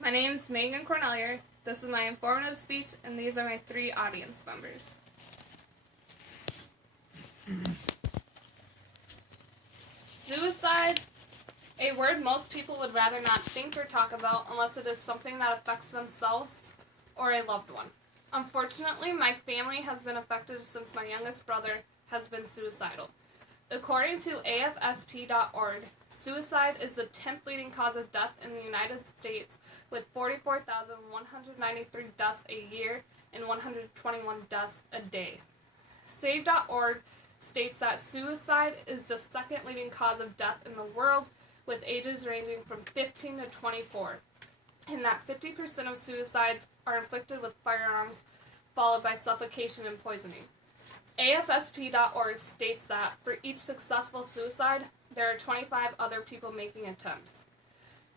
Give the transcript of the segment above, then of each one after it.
My name is Megan Cornelier. This is my informative speech, and these are my 3 audience members. Suicide, a word most people would rather not think or talk about unless it is something that affects themselves or a loved one. Unfortunately, my family has been affected since my youngest brother has been suicidal. According to AFSP.org, suicide is the 10th leading cause of death in the United States, with 44,193 deaths a year and 121 deaths a day. Save.org states that suicide is the 2nd leading cause of death in the world, with ages ranging from 15 to 24, and that 50% of suicides are inflicted with firearms, followed by suffocation and poisoning. AFSP.org states that for each successful suicide, there are 25 other people making attempts.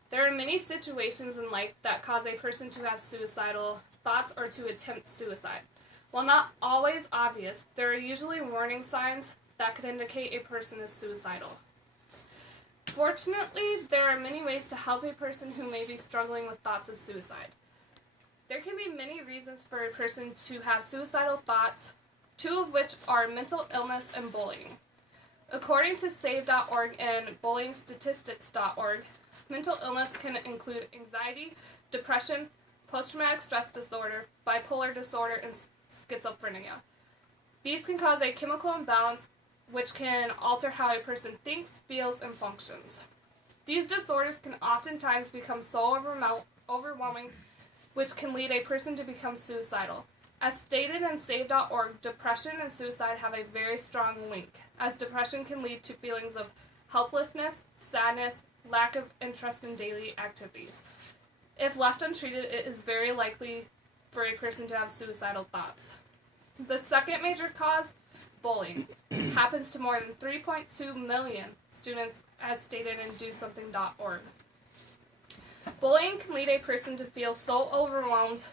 There are many situations in life that cause a person to have suicidal thoughts or to attempt suicide. While not always obvious, there are usually warning signs that could indicate a person is suicidal. Fortunately, there are many ways to help a person who may be struggling with thoughts of suicide. There can be many reasons for a person to have suicidal thoughts, 2 of which are mental illness and bullying. According to Save.org and BullyingStatistics.org, mental illness can include anxiety, depression, post-traumatic stress disorder, bipolar disorder, and schizophrenia. These can cause a chemical imbalance which can alter how a person thinks, feels, and functions. These disorders can oftentimes become so overwhelming which can lead a person to become suicidal. As stated in Save.org, depression and suicide have a very strong link, as depression can lead to feelings of helplessness, sadness, lack of interest in daily activities. If left untreated, it is very likely for a person to have suicidal thoughts. The second major cause, bullying, happens to more than 3.2 million students, as stated in DoSomething.org. Bullying can lead a person to feel so overwhelmed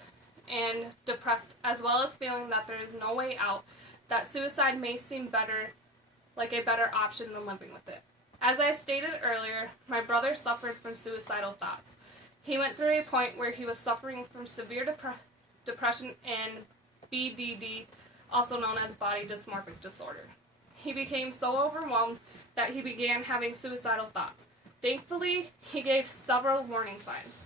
and depressed, as well as feeling that there is no way out, that suicide may seem like a better option than living with it. As I stated earlier, my brother suffered from suicidal thoughts. He went through a point where he was suffering from severe depression and BDD, also known as body dysmorphic disorder. He became so overwhelmed that he began having suicidal thoughts. Thankfully, he gave several warning signs.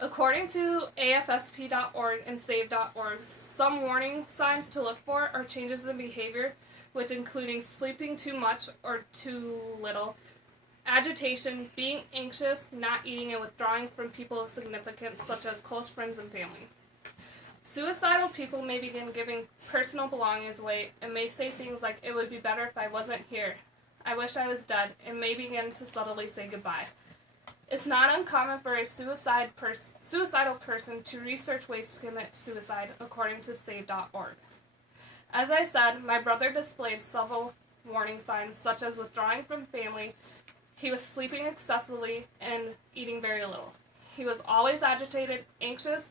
According to AFSP.org and Save.org, some warning signs to look for are changes in behavior, which including sleeping too much or too little, agitation, being anxious, not eating, and withdrawing from people of significance such as close friends and family. Suicidal people may begin giving personal belongings away and may say things like, "It would be better if I wasn't here. I wish I was dead," and may begin to subtly say goodbye. It's not uncommon for a suicidal person to research ways to commit suicide, according to Save.org. As I said, my brother displayed several warning signs, such as withdrawing from family. He was sleeping excessively and eating very little. He was always agitated, anxious,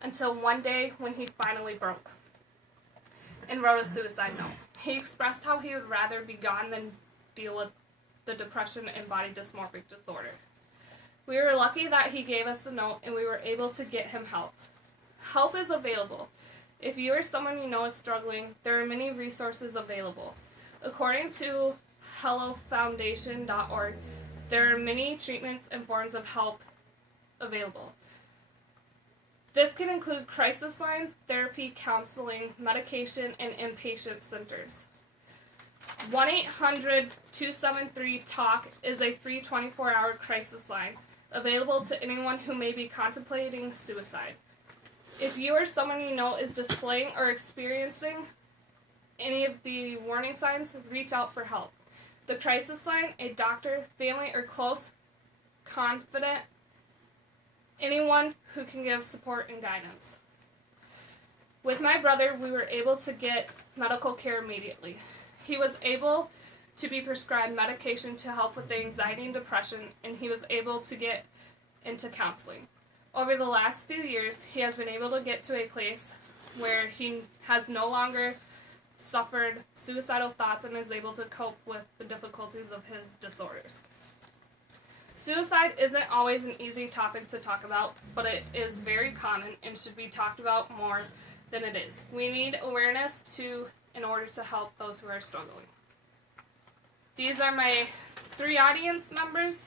until one day when he finally broke and wrote a suicide note. He expressed how he would rather be gone than deal with the depression and body dysmorphic disorder. We were lucky that he gave us the note and we were able to get him help. Help is available. If you or someone you know is struggling, there are many resources available. According to HelloFoundation.org, there are many treatments and forms of help available. This can include crisis lines, therapy, counseling, medication, and inpatient centers. 1-800-273-TALK is a free 24-hour crisis line available to anyone who may be contemplating suicide. If you or someone you know is displaying or experiencing any of the warning signs, reach out for help. The crisis line, a doctor, family, or close confidant, anyone who can give support and guidance. With my brother, we were able to get medical care immediately. He was able to be prescribed medication to help with the anxiety and depression, and he was able to get into counseling. Over the last few years, he has been able to get to a place where he has no longer suffered suicidal thoughts and is able to cope with the difficulties of his disorders. Suicide isn't always an easy topic to talk about, but it is very common and should be talked about more than it is. We need awareness in order to help those who are struggling. These are my 3 audience members.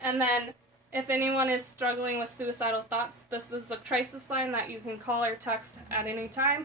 And then, if anyone is struggling with suicidal thoughts, this is the crisis line that you can call or text at any time.